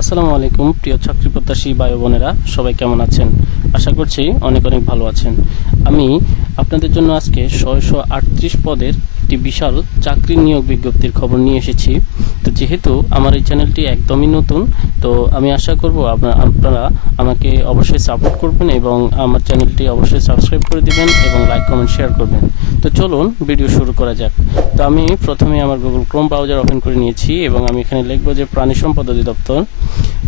আসসালামু আলাইকুম প্রিয় চাকরি প্রত্যাশী ভাই বোনেরা, সবাই কেমন আছেন? আশা করছি অনেক অনেক ভালো আছেন। আমি আপনাদের জন্য আজকে 638 পদের একটি বিশাল চাকরি নিয়োগ বিজ্ঞপ্তির খবর নিয়ে এসেছি। তো যেহেতু আমার এই চ্যানেলটি একদমই নতুন, তো আমি আশা করব আপনারা আমাকে অবশ্যই সাপোর্ট করবেন এবং আমার চ্যানেলটি অবশ্যই সাবস্ক্রাইব করে দিবেন এবং লাইক কমেন্ট শেয়ার করবেন। তো চলুন ভিডিও শুরু করা যাক। তো আমি প্রথমে আমার গুগল ক্রোম ব্রাউজার ওপেন করে নিয়েছি এবং আমি এখানে লিখব যে প্রাণী সম্পদ অধিদপ্তর।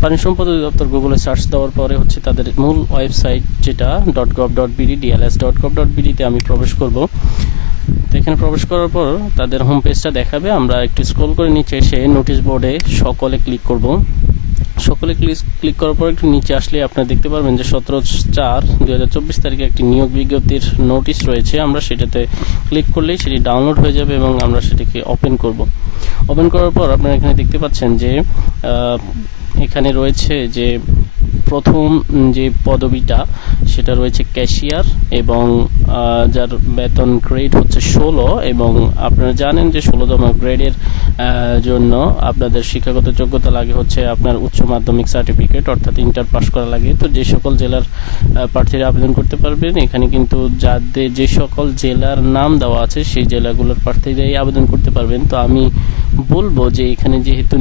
প্রাণী সম্পদ অধিদপ্তর গুগলে সার্চ দেওয়ার পরে হচ্ছে তাদের মূল ওয়েবসাইট যেটা .gov.bd dls.gov.bd তে আমি প্রবেশ করব। তো এখানে প্রবেশ করার পর তাদের হোম পেজটা দেখাবে। আমরা একটু স্ক্রল করে নিচে এসে নোটিশ বোর্ডে সকলে ক্লিক করব। সকলে ক্লিক করার পর একটু নিচে আসলে আপনারা দেখতে পারবেন যে 17/4/2024 তারিখে একটি নিয়োগ বিজ্ঞপ্তির নোটিশ রয়েছে। আমরা সেটাতে ক্লিক করলেই সেটি ডাউনলোড হয়ে যাবে এবং আমরা সেটাকে ওপেন করব। ওপেন করার পর আপনারা এখানে দেখতে পাচ্ছেন যে এখানে রয়েছে যে প্রথম যে পদবিটা সেটা রয়েছে ক্যাশিয়ার এবং যার বেতন গ্রেড হচ্ছে 16 এবং আপনারা জানেন যে 16তম গ্রেডের জন্য আপনাদের শিক্ষাগত যোগ্যতা লাগে হচ্ছে আপনার উচ্চ মাধ্যমিক সার্টিফিকেট অর্থাৎ ইন্টার পাস করা লাগে। তো যে সকল জেলার প্রার্থীরা আবেদন করতে পারবেন, এখানে কিন্তু যাদের যে সকল জেলার নাম দেওয়া আছে সেই জেলাগুলোর প্রার্থীরাই আবেদন করতে পারবেন। তো আমি বলবো যে এখানে যেহেতু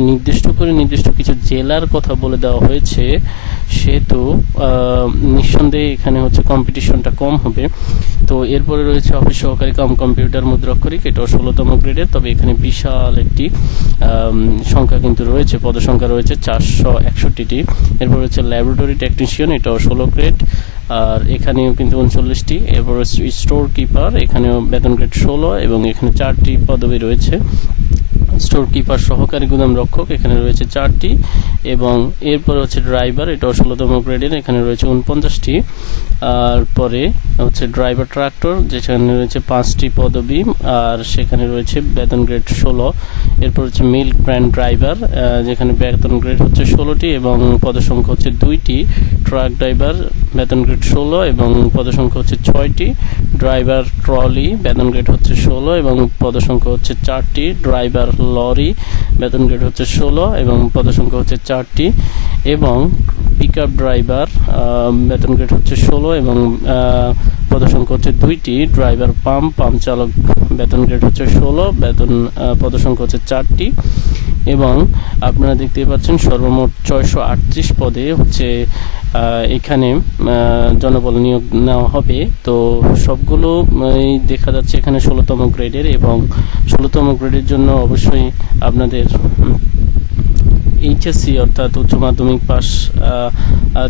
নির্দিষ্ট কিছু জেলার কথা বলে দেওয়া হয়েছে সেহেতু নিঃসন্দেহে এখানে হচ্ছে কম্পিটিশনটা কম হবে। তো এরপরে রয়েছে অফিস সহকারী কাম কম্পিউটার মুদ্রাক্ষরিক, এটাও 16তম গ্রেডের, তবে এখানে বিশাল একটি সংখ্যা কিন্তু রয়েছে, পদসংখ্যা রয়েছে 461টি। এরপর হচ্ছে ল্যাবরেটরি টেকনিশিয়ান, এটাও 16 গ্রেড, আর এখানেও কিন্তু 39টি। এরপর স্টোর কিপার, এখানেও বেতন গ্রেড 16 এবং এখানে 4টি পদবি রয়েছে। স্টোর কিপার সহকারী গুদাম রক্ষক, এখানে রয়েছে 4টি এবং এরপরে হচ্ছে ড্রাইভার, এটাও 16তম গ্রেডের, এখানে রয়েছে 49টি। আর পরে হচ্ছে ড্রাইভার ট্রাক্টর, যেখানে রয়েছে 5টি পদবি আর সেখানে রয়েছে বেতন গ্রেড 16। এরপর হচ্ছে মিল্ক ব্র্যান্ড ড্রাইভার, যেখানে বেতন গ্রেড হচ্ছে 16টি এবং পদসংখ্যা হচ্ছে 2টি। ট্রাক ড্রাইভার বেতন গ্রেড 16 এবং পদসংখ্যা হচ্ছে 6টি। ড্রাইভার ট্রলি বেতন গ্রেড হচ্ছে 16 এবং পদসংখ্যা হচ্ছে 4টি। ড্রাইভার লরি বেতন গ্রেড হচ্ছে 16 এবং পদসংখ্যা হচ্ছে 4টি। এবং পিকআপ ড্রাইভার বেতন গ্রেড হচ্ছে 16 এবং পদসংখ্যা হচ্ছে 2টি। ড্রাইভার পাম্প চালক বেতন গ্রেড হচ্ছে 16, পদসংখ্যা হচ্ছে 4টি। এবং আপনারা দেখতে পাচ্ছেন সর্বমোট 638 পদে হচ্ছে এখানে জনবল নিয়োগ নেওয়া হবে। তো সবগুলো দেখা যাচ্ছে এখানে 16তম গ্রেডের এবং 16তম গ্রেডের জন্য অবশ্যই আপনাদের এইচএসসি অর্থাৎ উচ্চ মাধ্যমিক পাস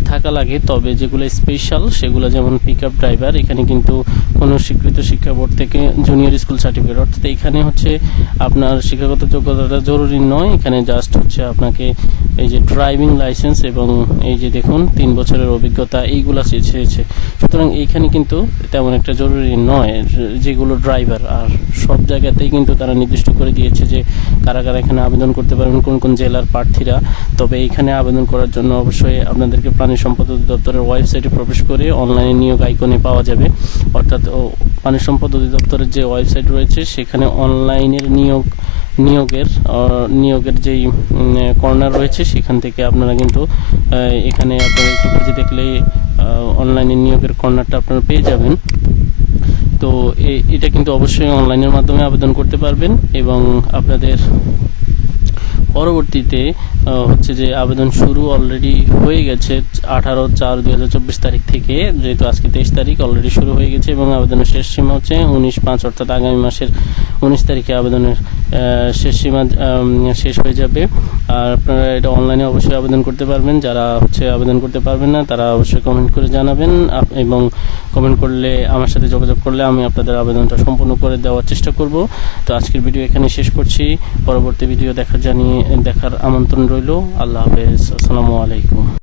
থাকা লাগে। তবে যেগুলো স্পেশাল সেগুলো যেমন পিকআপ ড্রাইভার, এখানে কিন্তু কোনো স্বীকৃত শিক্ষা বোর্ড থেকে জুনিয়র স্কুল সার্টিফিকেট, অর্থাৎ এখানে হচ্ছে আপনার শিক্ষাগত যোগ্যতাটা জরুরি নয়, এখানে জাস্ট হচ্ছে আপনাকে এই যে ড্রাইভিং লাইসেন্স এবং এই যে দেখুন 3 বছরের অভিজ্ঞতা এইগুলা চেয়েছে। সুতরাং এইখানে কিন্তু তেমন একটা জরুরি নয় যেগুলো ড্রাইভার। আর সব জায়গাতেই কিন্তু তারা নির্দিষ্ট করে দিয়েছে যে কারা কারা এখানে আবেদন করতে পারবেন, কোন কোন জেলার প্রার্থীরা। তবে এইখানে আবেদন করার জন্য অবশ্যই আপনাদেরকে প্রাণী সম্পদ অধিদপ্তরের ওয়েবসাইটে প্রবেশ করে অনলাইনে নিয়োগ আইকনে পাওয়া যাবে, অর্থাৎ প্রাণী সম্পদ অধিদপ্তরের যে ওয়েবসাইট রয়েছে সেখানে অনলাইনের নিয়োগের যেই কর্নার রয়েছে সেখান থেকে আপনারা কিন্তু এখানে আপনারা একটু খুঁজে দেখলেই অনলাইনে নিয়োগের কর্নারটা আপনারা পেয়ে যাবেন। তো এটা কিন্তু অবশ্যই অনলাইনের মাধ্যমে আবেদন করতে পারবেন এবং আপনাদের পরবর্তীতে হচ্ছে যে আবেদন শুরু অলরেডি হয়ে গেছে 18/4/2024 তারিখ থেকে, যেহেতু আজকে 23 তারিখ অলরেডি শুরু হয়ে গেছে এবং আবেদনের শেষ সীমা হচ্ছে 19/5 অর্থাৎ আগামী মাসের 19 তারিখে আবেদনের শেষ সীমা শেষ হয়ে যাবে। আর আপনারা এটা অনলাইনে অবশ্যই আবেদন করতে পারবেন। যারা হচ্ছে আবেদন করতে পারবেন না তারা অবশ্যই কমেন্ট করে জানাবেন এবং কমেন্ট করলে আমার সাথে যোগাযোগ করলে আমি আপনাদের আবেদনটা সম্পূর্ণ করে দেওয়ার চেষ্টা করব। তো আজকের ভিডিও এখানে শেষ করছি। পরবর্তী ভিডিও দেখার আমন্ত্রণ রইল। আল্লাহ হাফেজ। আসসালামু আলাইকুম।